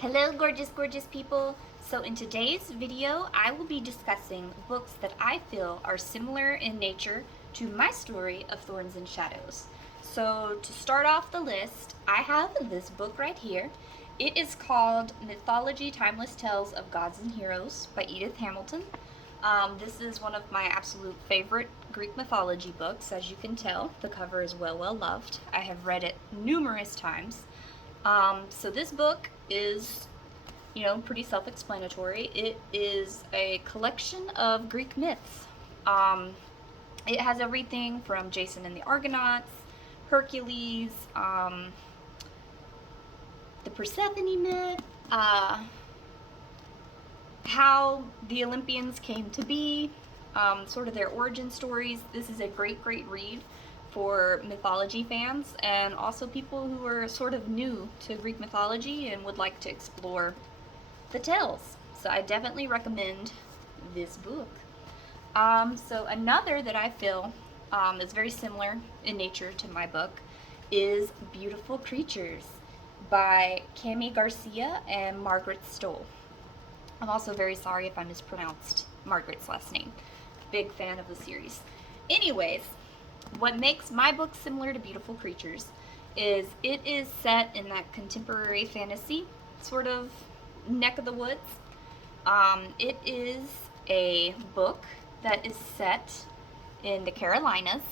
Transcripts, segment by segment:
Hello gorgeous, gorgeous people. So in today's video, I will be discussing books that I feel are similar in nature to my story of Thorns and Shadows. So to start off the list, I have this book right here. It is called Mythology Timeless Tales of Gods and Heroes by Edith Hamilton. This is one of my absolute favorite Greek mythology books, as you can tell. The cover is well loved. I have read it numerous times. So this book is, pretty self-explanatory. It is a collection of Greek myths. It has everything from Jason and the Argonauts, Hercules, the Persephone myth, how the Olympians came to be, sort of their origin stories. This is a great read for mythology fans and also people who are sort of new to Greek mythology and would like to explore the tales. So I definitely recommend this book. So another that I feel is very similar in nature to my book is Beautiful Creatures by Cami Garcia and Margaret Stoll. I'm also very sorry if I mispronounced Margaret's last name. Big fan of the series. Anyways, what makes my book similar to Beautiful Creatures is it is set in that contemporary fantasy sort of neck of the woods. It is a book that is set in the Carolinas.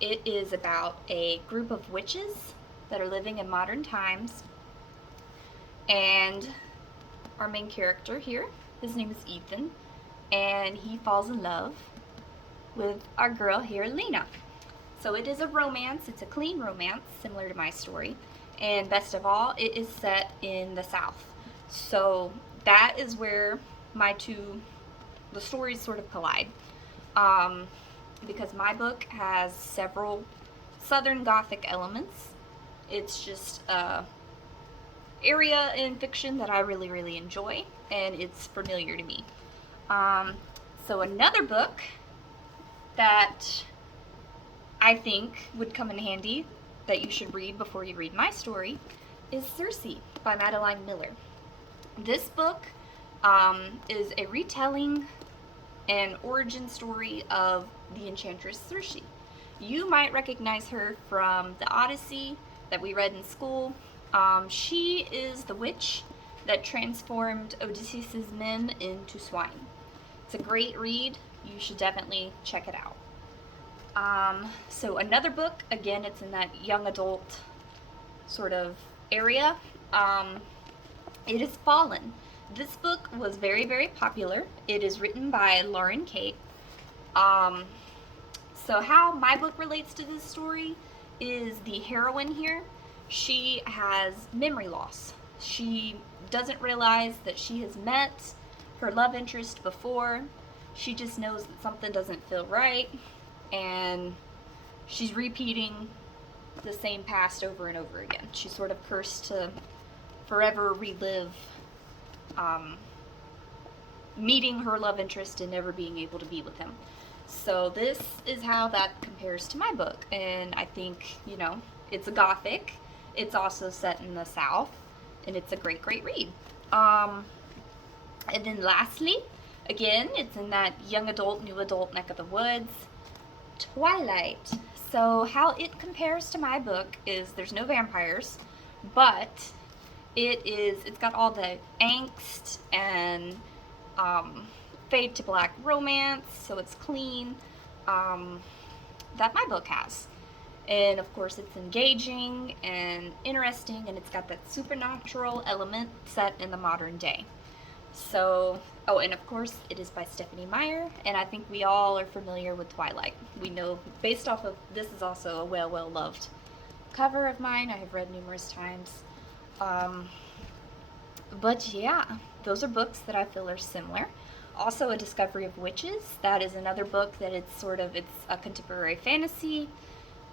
It is about a group of witches that are living in modern times, and our main character here, his name is Ethan, and he falls in love with our girl here, Lena. So it is a romance. It's a clean romance, similar to my story. And best of all, it is set in the South. So that is where the stories sort of collide. Because my book has several Southern Gothic elements. It's just a area in fiction that I really enjoy, and it's familiar to me. So another book that I think would come in handy that you should read before you read my story is Circe by Madeline Miller. This book is a retelling and origin story of the enchantress Circe. You might recognize her from the Odyssey that we read in school. She is the witch that transformed Odysseus' men into swine. It's a great read. You should definitely check it out. So another book, again, it's in that young adult sort of area. It is Fallen. This book was very popular. It is written by Lauren Kate. So how my book relates to this story is the heroine here. She has memory loss. She doesn't realize that she has met her love interest before. She just knows that something doesn't feel right, and she's repeating the same past over and over again. She's sort of cursed to forever relive meeting her love interest and never being able to be with him. So this is how that compares to my book, and I think, it's a Gothic. It's also set in the South, and it's a great read. And then lastly, again, it's in that young adult, new adult neck of the woods, Twilight. So how it compares to my book is there's no vampires, but it's got all the angst and fade to black romance, so it's clean, that my book has. And of course it's engaging and interesting, and it's got that supernatural element set in the modern day. So, and of course it is by Stephanie Meyer, and I think we all are familiar with Twilight. We know, based off of, this is also a well loved cover of mine. I have read numerous times. But yeah, those are books that I feel are similar. Also, A Discovery of Witches. That is another book that it's a contemporary fantasy,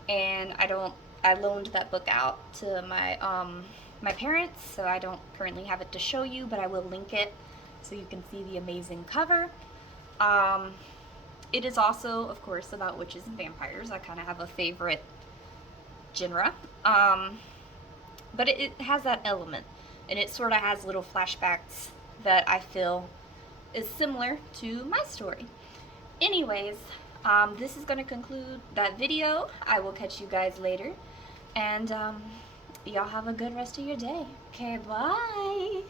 and I loaned that book out to my parents, so I don't currently have it to show you, but I will link it so you can see the amazing cover. It is also, of course, about witches and vampires. I kind of have a favorite genre. But it has that element. and it sort of has little flashbacks that I feel is similar to my story. Anyways, this is going to conclude that video. I will catch you guys later, and y'all have a good rest of your day. Okay, bye!